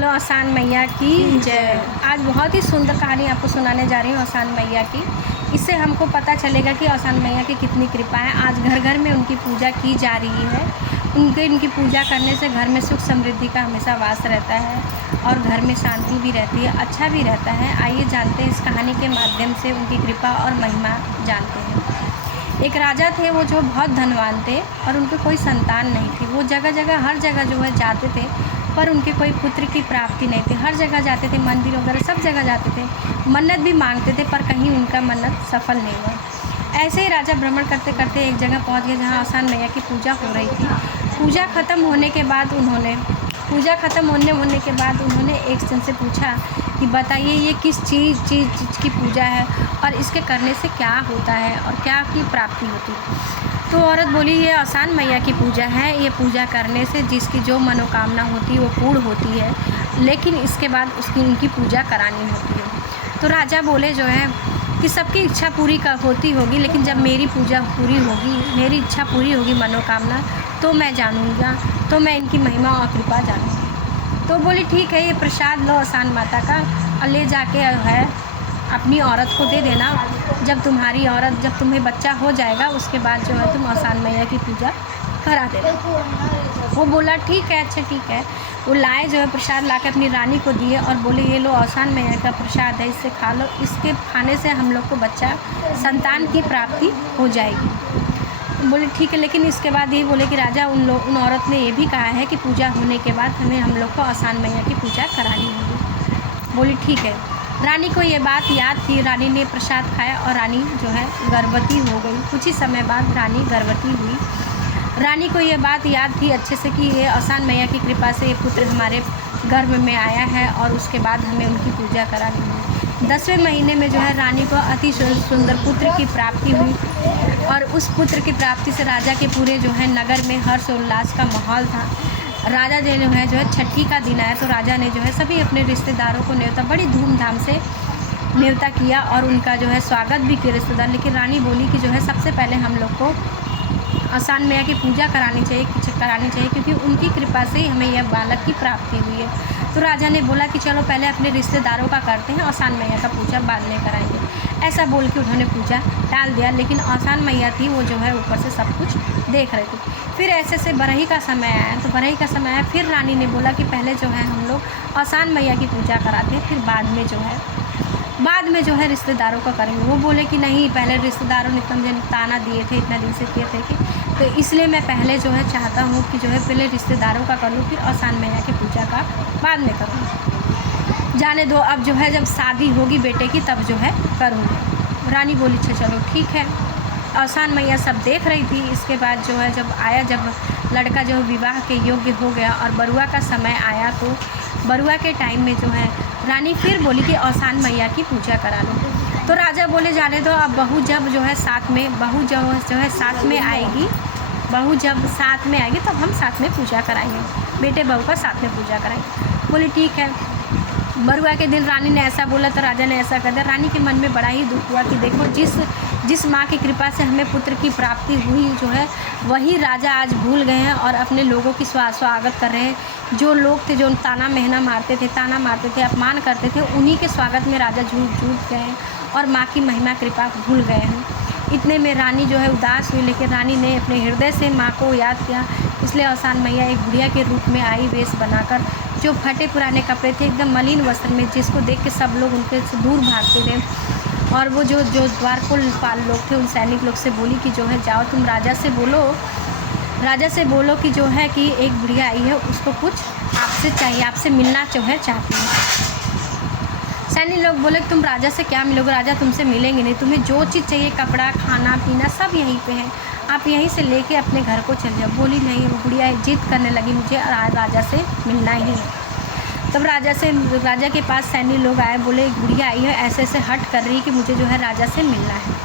बोलो आसान मैया की जय। आज बहुत ही सुंदर कहानी आपको सुनाने जा रही हूँ आसान मैया की। इससे हमको पता चलेगा कि आसान मैया की कितनी कृपा है। आज घर घर में उनकी पूजा की जा रही है। इनकी पूजा करने से घर में सुख समृद्धि का हमेशा वास रहता है और घर में शांति भी रहती है, अच्छा भी रहता है। आइए जानते हैं इस कहानी के माध्यम से उनकी कृपा और महिमा जानते हैं। एक राजा थे, वो जो बहुत धनवान थे और उनके कोई संतान नहीं थी। वो जगह जगह हर जगह जो है जाते थे, पर उनके कोई पुत्र की प्राप्ति नहीं थी। हर जगह जाते थे, मंदिर वगैरह सब जगह जाते थे, मन्नत भी मांगते थे, पर कहीं उनका मन्नत सफल नहीं हुआ। ऐसे ही राजा भ्रमण करते करते एक जगह पहुंच गए जहां आसान मैया की पूजा हो रही थी। पूजा ख़त्म होने के बाद उन्होंने एक जन से पूछा कि बताइए ये किस चीज़ की पूजा है और इसके करने से क्या होता है और क्या की प्राप्ति होती है। तो औरत बोली ये आसान मैया की पूजा है। ये पूजा करने से जिसकी जो मनोकामना होती है वो पूर्ण होती है, लेकिन इसके बाद उनकी पूजा करानी होती है। तो राजा बोले जो है कि सबकी इच्छा पूरी होती होगी, लेकिन जब मेरी पूजा पूरी होगी, मेरी इच्छा पूरी होगी, मनोकामना, तो मैं जानूँगा, तो मैं इनकी महिमा और कृपा जानूँगी। तो बोली ठीक है, ये प्रसाद लो आसान माता का और ले जाके है अपनी औरत को दे देना। जब तुम्हें बच्चा हो जाएगा उसके बाद जो है तुम आसान मैया की पूजा करा देना। वो बोला ठीक है, अच्छा ठीक है। वो लाए जो है प्रसाद ला के अपनी रानी को दिए और बोले ये लो आसान मैया का प्रसाद है, इससे खा लो, इसके खाने से हम लोग को बच्चा संतान की प्राप्ति हो जाएगी। बोले ठीक है, लेकिन इसके बाद ये बोले कि राजा उन औरत ने ये भी कहा है कि पूजा होने के बाद हम लोग को आसान मैया की पूजा करानी होगी। बोली ठीक है। रानी को ये बात याद थी। रानी ने प्रसाद खाया और रानी जो है गर्भवती हो गई। कुछ ही समय बाद रानी गर्भवती हुई। रानी को ये बात याद थी अच्छे से कि ये आसान मैया की कृपा से ये पुत्र हमारे गर्भ में आया है और उसके बाद हमें उनकी पूजा करानी है। 10वें महीने में जो है रानी को अति सुंदर पुत्र की प्राप्ति हुई और उस पुत्र की प्राप्ति से राजा के पूरे जो है नगर में हर्ष उल्लास का माहौल था। राजा जो है छठी का दिन आया तो राजा ने जो है सभी अपने रिश्तेदारों को न्योता, बड़ी धूमधाम से न्योता किया और उनका जो है स्वागत भी किया रिश्तेदार। लेकिन रानी बोली कि जो है सबसे पहले हम लोग को आसान मैया की पूजा करानी चाहिए क्योंकि उनकी कृपा से हमें यह बालक की प्राप्ति हुई है। तो राजा ने बोला कि चलो पहले अपने रिश्तेदारों का करते हैं, आसान मैया का पूजा बाद में कराएंगे। ऐसा बोल के उन्होंने पूजा टाल दिया। लेकिन आसान मैया थी, वो जो है ऊपर से सब कुछ देख रही थी। फिर ऐसे से बरही का समय आया। तो बरही का समय आया, फिर रानी ने बोला कि पहले जो है हम लोग आसान मैया की पूजा कराते हैं, फिर बाद में जो है रिश्तेदारों का करेंगे। वो बोले कि नहीं, पहले रिश्तेदारों ने इतना ताना दिए थे, इतना दिन से किए थे कि तो इसलिए मैं पहले जो है चाहता हूँ कि जो है पहले रिश्तेदारों का कर लूँ, फिर आसान मैया की पूजा का बाद में करूँ। जाने दो, अब जो है जब शादी होगी बेटे की तब जो है करूँगी। रानी बोली अच्छा चलो ठीक है। आसान मैया सब देख रही थी। इसके बाद जो है जब लड़का जो विवाह के योग्य हो गया और बरुआ का समय आया, तो बरुआ के टाइम में जो है रानी फिर बोली कि आसान मैया की पूजा करा लो। तो राजा बोले जाने दो, अब बहू जब जो है साथ में आएगी, बहू जब साथ में आएगी तब हम साथ में पूजा कराएंगे, बेटे बहू का साथ में पूजा कराएंगे। बोली ठीक है। बरुआ के दिन रानी ने ऐसा बोला तो राजा ने ऐसा कर दिया। रानी के मन में बड़ा ही दुख हुआ कि देखो जिस माँ की कृपा से हमें पुत्र की प्राप्ति हुई जो है, वही राजा आज भूल गए हैं और अपने लोगों की स्वागत कर रहे हैं। जो लोग थे जो ताना मारते थे, अपमान करते थे, उन्हीं के स्वागत में राजा झूठ गए हैं और माँ की महिमा कृपा भूल गए हैं। इतने में रानी जो है उदास हुई, लेकिन रानी ने अपने हृदय से माँ को याद किया। इसलिए आसान मैया एक बुढ़िया के रूप में आई, वेश बनाकर, जो फटे पुराने कपड़े थे, एकदम मलिन वस्त्र में, जिसको देख के सब लोग उनके से दूर भागते थे। और वो जो द्वारपाल लोग थे उन सैनिक लोग से बोली कि जो है जाओ तुम राजा से बोलो कि जो है कि एक बुढ़िया आई है, उसको कुछ आपसे चाहिए, आपसे मिलना जो है चाहती है। सैनिक लोग बोले तुम राजा से क्या मिलोगे, राजा तुमसे मिलेंगे नहीं, तुम्हें जो चीज़ चाहिए, कपड़ा, खाना पीना सब यहीं पे है, आप यहीं से लेके अपने घर को चल जाओ। बोली नहीं, वो बुढ़िया जिद करने लगी मुझे राजा से मिलना ही है। तब राजा के पास सैनिक लोग आए, बोले एक बुढ़िया आई है, ऐसे हट कर रही कि मुझे जो है राजा से मिलना है।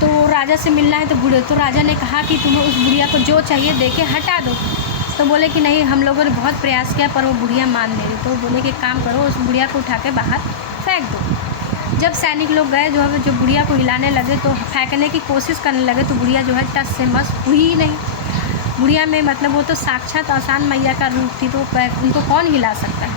तो राजा से मिलना है तो राजा ने कहा कि तुम्हें उस बुढ़िया को जो चाहिए दे के हटा दो। तो बोले कि नहीं, हम लोगों ने बहुत प्रयास किया पर वो बुढ़िया मान नहीं रही। तो बोले कि एक काम करो, उस बुढ़िया को उठा के बाहर फेंक दो। जब सैनिक लोग गए जो बुढ़िया को हिलाने लगे तो फेंकने की कोशिश करने लगे, तो बुढ़िया जो है टस से मस हुई ही नहीं। बुढ़िया में मतलब वो तो साक्षात आसान मैया का रूप थी, तो उनको कौन हिला सकता है।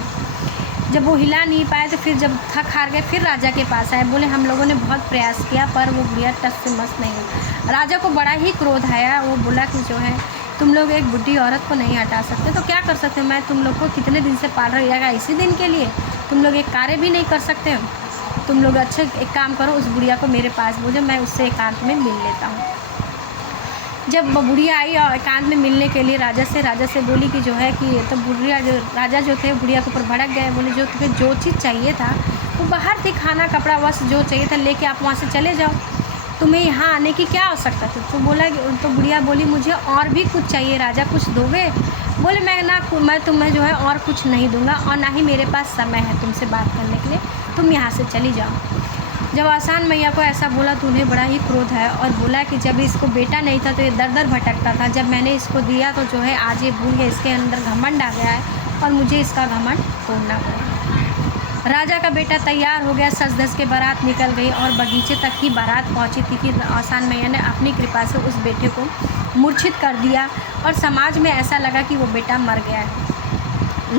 जब वो हिला नहीं पाए तो फिर जब थक हार गए फिर राजा के पास आए, बोले हम लोगों ने बहुत प्रयास किया पर वो बुढ़िया टस से मस नहीं हुई। राजा को बड़ा ही क्रोध आया, वो बोला कि जो है तुम लोग एक बुढ़ी औरत को नहीं हटा सकते तो क्या कर सकते हो, मैं तुम लोग को कितने दिन से पाल रहा है, इसी दिन के लिए तुम लोग एक कार्य भी नहीं कर सकते हो। तुम लोग अच्छे एक काम करो, उस बुढ़िया को मेरे पास भेजो, मैं उससे एकांत में मिल लेता हूँ। जब बुढ़िया आई और एकांत में मिलने के लिए राजा से बोली कि जो है कि तो बुढ़िया राजा जो थे बुढ़िया के ऊपर भड़क गए, बोले जो तुम्हें जो चीज़ चाहिए था वो बाहर थी, खाना कपड़ा वस्त्र जो चाहिए था लेके आप वहाँ से चले जाओ, तुम्हें यहाँ आने की क्या आवश्यकता थी। तो बुढ़िया बोली मुझे और भी कुछ चाहिए राजा, कुछ दोगे। बोले मैं तुम्हें जो है और कुछ नहीं दूंगा और ना ही मेरे पास समय है तुमसे बात करने के लिए, तुम यहाँ से चली जाओ। जब आसान मैया को ऐसा बोला तो उन्हें बड़ा ही क्रोध है और बोला कि जब इसको बेटा नहीं था तो ये दर दर भटकता था, जब मैंने इसको दिया तो जो है आज ये भूल गया, इसके अंदर घमंड आ गया है और मुझे इसका घमंड तोड़ना पड़ा। राजा का बेटा तैयार हो गया, सज धज के बारात निकल गई और बगीचे तक की बारात पहुंची थी कि आसान मैया ने अपनी कृपा से उस बेटे को मूर्छित कर दिया और समाज में ऐसा लगा कि वो बेटा मर गया है,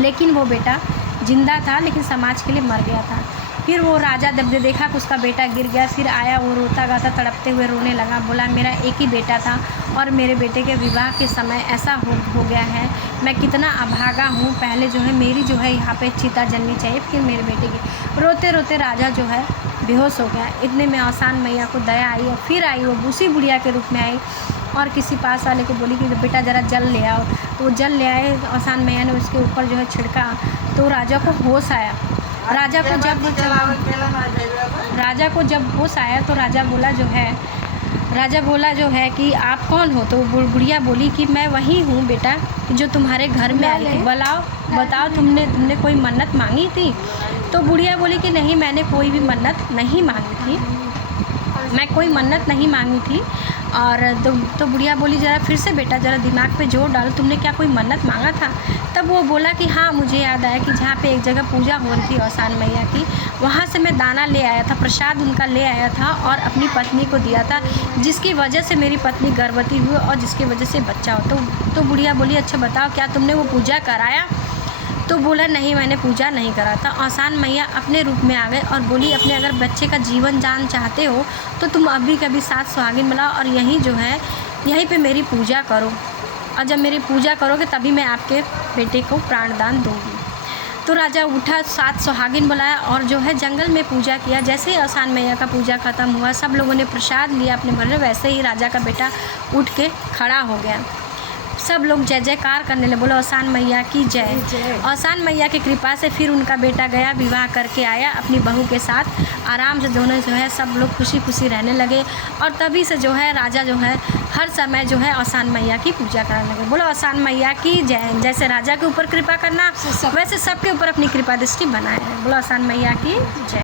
लेकिन वो बेटा जिंदा था लेकिन समाज के लिए मर गया था। फिर वो राजा जब देखा कि उसका बेटा गिर गया, फिर आया, वो रोता गाता तड़पते हुए रोने लगा, बोला मेरा एक ही बेटा था और मेरे बेटे के विवाह के समय ऐसा हो गया है, मैं कितना अभागा हूँ, पहले जो है मेरी जो है यहाँ पे चिता जलनी चाहिए, फिर मेरे बेटे की। रोते रोते राजा जो है बेहोश हो गया। इतने में आसान मैया को दया आई और फिर आई, वो उसी बुढ़िया के रूप में आई और किसी पास वाले को बोली कि बेटा ज़रा जल ले आओ, तो वो जल ले आए। आसान मैया ने उसके ऊपर जो है छिड़का तो राजा को होश आया। राजा को जब होश आया तो राजा बोला जो है कि आप कौन हो। तो बुढ़िया बोली कि मैं वही हूँ बेटा जो तुम्हारे घर में आई थी, बताओ तुमने कोई मन्नत मांगी थी। तो बुढ़िया बोली कि नहीं, मैंने कोई भी मन्नत नहीं मांगी थी, मैं कोई मन्नत नहीं मांगी थी। और तो बुढ़िया बोली ज़रा फिर से बेटा ज़रा दिमाग पे जोर डालो, तुमने क्या कोई मन्नत मांगा था। तब वो बोला कि हाँ, मुझे याद आया कि जहाँ पे एक जगह पूजा हो रही थी आसान मैया की, वहाँ से मैं दाना ले आया था, प्रसाद उनका ले आया था और अपनी पत्नी को दिया था, जिसकी वजह से मेरी पत्नी गर्भवती हुई और जिसकी वजह से बच्चा हो। तो बुढ़िया बोली अच्छा बताओ क्या तुमने वो पूजा कराया। तो बोला नहीं, मैंने पूजा नहीं करा था। आसान मैया अपने रूप में आ गए और बोली अपने अगर बच्चे का जीवन जान चाहते हो तो तुम अभी कभी 7 सुहागिन मिलाओ और यहीं पे मेरी पूजा करो, और जब मेरी पूजा करोगे तभी मैं आपके बेटे को प्राणदान दूंगी। तो राजा उठा, 7 सुहागिन बुलाया और जो है जंगल में पूजा किया। जैसे ही आसान मैया का पूजा खत्म हुआ, सब लोगों ने प्रसाद लिया अपने घर में, वैसे ही राजा का बेटा उठ के खड़ा हो गया। सब लोग जय जयकार करने लगे, बोलो आसान मैया की जय। आसान मैया की कृपा से फिर उनका बेटा गया, विवाह करके आया अपनी बहू के साथ, आराम से दोनों जो है सब लोग खुशी खुशी रहने लगे। और तभी से जो है राजा जो है हर समय जो है आसान मैया की पूजा करने लगे। बोलो आसान मैया की जय। जैसे राजा के ऊपर कृपा करना वैसे सबके ऊपर अपनी कृपा दृष्टि बनाए। बोलो आसान मैया की जय।